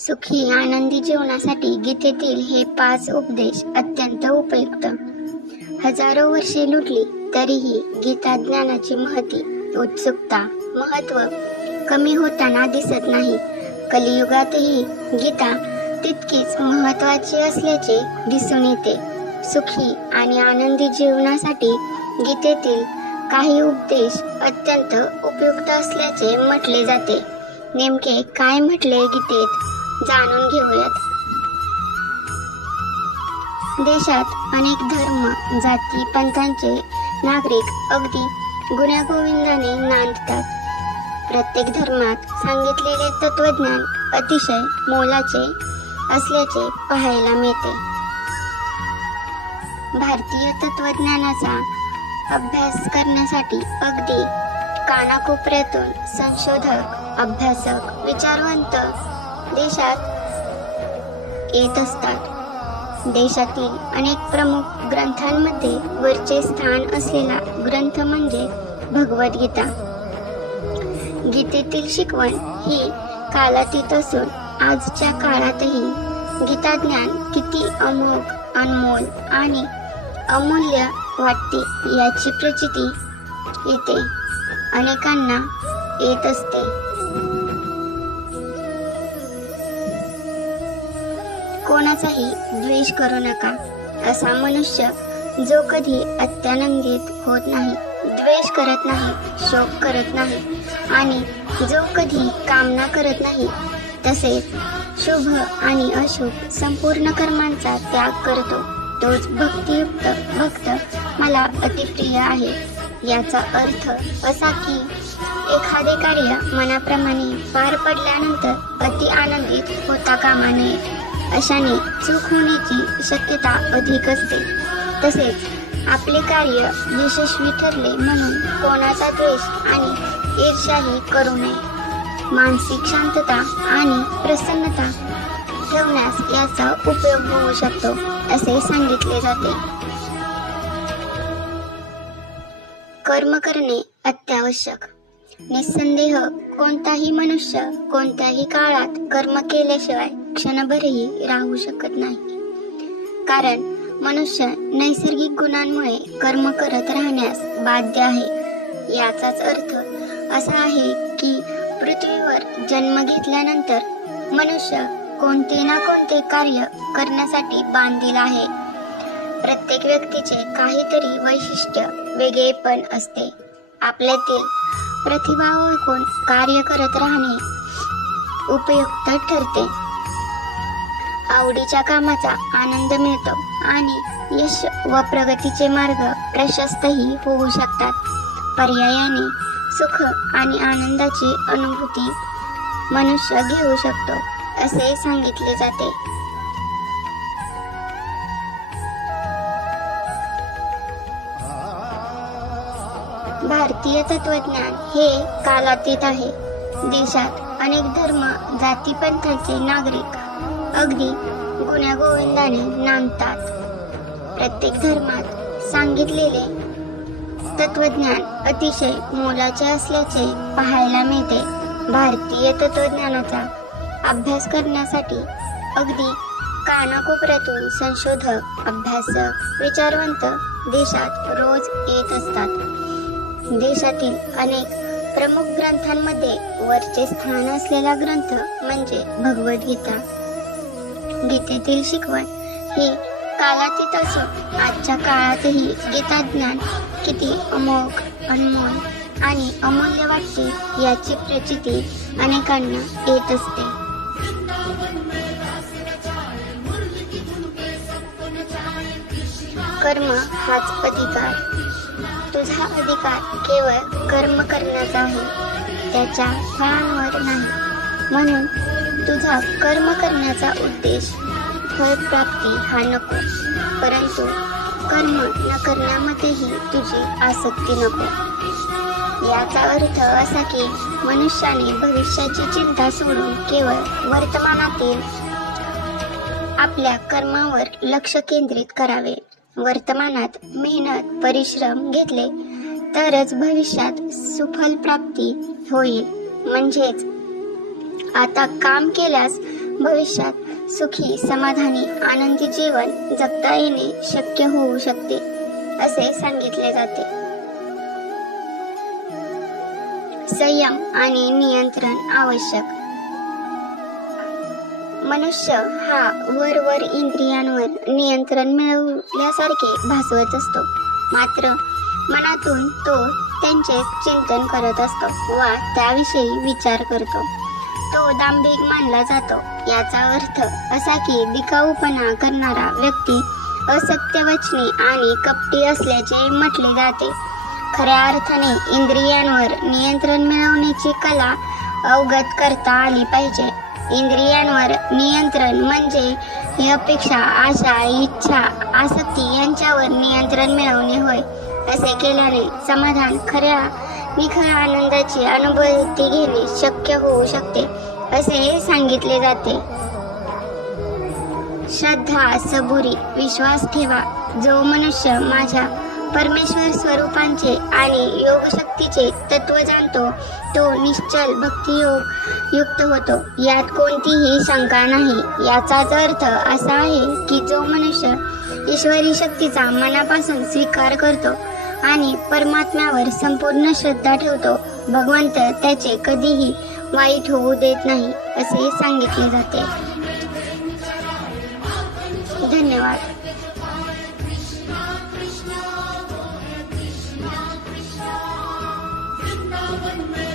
सुखी आनंदी जीवनासाठी गीतेतील हे 5 उपदेश अत्यंत उपयुक्त. हजारो वर्षे लुटली तरीही गीता ज्ञानाची महत्व कमी होताना दिसत नाही. कलियुगातही गीता तितकीच महत्वाची असल्याचे दिसून येते. सुखी आणि आनंदी जीवनासाठी गीतेतील काही उपदेश अत्यंत उपयुक्त असल्याचे म्हटले जाते. नेमके काय म्हटले गीतेत जाणून घेऊयात. देशात अनेक धर्म, जाती, पंथांचे नागरिक अगदी गुण्यागोविंदाने नांदतात. प्रत्येक धर्मात सांगितलेले तत्वज्ञान अतिशय मोलाचे असल्याचे पाहायला मिळते. भारतीय तत्वज्ञानाचा अभ्यास करण्यासाठी अगदी कानाकोपऱ्यातून संशोधक, अभ्यासक, विचारवंत देशात येत असतात. देशातील अनेक प्रमुख ग्रंथांमध्ये वरचे स्थान असलेला ग्रंथ म्हणजे भगवद्गीता. गीतेतील शिकवण ही कालातीत असून आजच्या काळातही गीता ज्ञान किती अमोघ, अनमोल आणि अमूल्य वाटते याची प्रचिती येते अनेकांना येत असते. कोणाचाही द्वेष करू नका. असा मनुष्य जो कधी अत्यानंदित होत नाही, द्वेष करत नाही, शोक करत नाही आणि जो कधी कामना करत नाही, तसेच शुभ आणि अशुभ संपूर्ण कर्मांचा त्याग करतो, तोच भक्तियुक्त भक्त मला अतिप्रिय आहे. याचा अर्थ असा की एखादे कार्य मनाप्रमाणे पार पडल्यानंतर अति आनंदित होता कामा नये. अशाने चूक होण्याची शक्यता अधिक असते. तसेच आपले कार्य यशस्वी ठरले म्हणून कोणाचा द्वेष आणि ईर्ष्याही करू नये. मानसिक शांतता आणि प्रसन्नता ठेवण्यास याचा उपयोग होऊ शकतो असे सांगितले जाते. कर्म करणे अत्यावश्यक. निस्संदेह कोणताही मनुष्य कोणत्याही काळात कर्म केल्याशिवाय क्षणभरही राहू शकत नाही. कारण मनुष्य नैसर्गिक गुणांमुळे कर्म करत राहण्यास बाध्य आहे. याचाच अर्थ असा आहे की पृथ्वीवर जन्म घेतल्यानंतर मनुष्य कोणते ना कोणते कार्य करण्यासाठी बांधील आहे. प्रत्येक व्यक्तीचे काहीतरी वैशिष्ट्य वेगळेपण असते. आपल्यातील प्रतिभा ओळखून कार्य करत राहणे उपयुक्त ठरते. आवडीच्या कामाचा आनंद मिळतो आणि यश व प्रगतीचे मार्ग प्रशस्तही होऊ शकतात. पर्यायाने सुख आणि आनंदाची अनुभूती मनुष्य घेऊ शकतो असे सांगितले जाते. भारतीय तत्वज्ञान हे कालातीत आहे. देशात अनेक धर्म, जाती, पंथांचे नागरिक अगदी गुण्यागोविंदाने नांदतात. प्रत्येक धर्मात सांगितलेले तत्वज्ञान अतिशय मोलाचे असल्याचे पाहायला मिळते. भारतीय तत्वज्ञानाचा अभ्यास करण्यासाठी अगदी कानाकोपऱ्यातून संशोधक, अभ्यासक, विचारवंत देशात रोज येत असतात. देशातील अनेक प्रमुख ग्रंथांमध्ये वरचे स्थान असलेला ग्रंथ म्हणजे भगवद्गीता. गीतेतील शिकवण ही कालातीत असून आजच्या काळातही गीता ज्ञान किती अमोघ, अनमोल आणि अमूल्य वाटते याची प्रचिती अनेकांना येत असते. कर्म हाच अधिकार. तुझा अधिकार केवळ कर्म करण्याचा आहे, त्याच्या फळांवर नाही. म्हणून तुझा कर्म करण्याचा उद्देश फळप्राप्ती हा नको, परंतु कर्म न करण्यामध्येही तुझी आसक्ती नको. याचा अर्थ असा की मनुष्याने भविष्याची चिंता सोडून केवळ वर्तमानातील आपल्या कर्मावर लक्ष केंद्रित करावे. वर्तमानात मेहनत, परिश्रम घेतले तरच भविष्यात सुफल प्राप्ती होईल. म्हणजेच आता काम केल्यास भविष्यात सुखी, समाधानी, आनंदी जीवन जगता येणे शक्य होऊ शकते असे सांगितले जाते. संयम आणि नियंत्रण आवश्यक. मनुष्य हा वर इंद्रियांवर नियंत्रण मिळवल्यासारखे भासवत असतो, मात्र मनातून तो त्यांचे चिंतन करत असतो व त्याविषयी विचार करतो. तो दांभिक मानला जातो. याचा अर्थ असा की दिखाऊपणा करणारा व्यक्ती असत्यवचनी आणि कपटी असल्याचे म्हटले जाते. खऱ्या अर्थाने इंद्रियांवर नियंत्रण मिळवण्याची कला अवगत करता आली पाहिजे. इंद्रियांवर नियंत्रण म्हणजे अपेक्षा, आशा, इच्छा, आसक्ती यांच्यावर नियंत्रण मिळवणे होय. असे केल्याने समाधान, खऱ्या निखळ आनंदाची अनुभूती घेणे शक्य होऊ शकते असे सांगितले जाते. श्रद्धा, सबुरी, विश्वास ठेवा. जो मनुष्य माझ्या परमेश्वर स्वरूपांचे आणि योग शक्तीचे तत्व जाणतो तो निश्चल भक्तियोग युक्त होतो, यात कोणतीही शंका नाही. याचाच अर्थ असा आहे की जो मनुष्य ईश्वरी शक्तीचा मनापासून स्वीकार करतो आणि परमात्म्यावर संपूर्ण श्रद्धा ठेवतो, भगवंत त्याचे कधीही वाईट होऊ देत नाही असे सांगितले जाते. धन्यवाद. Vrindavan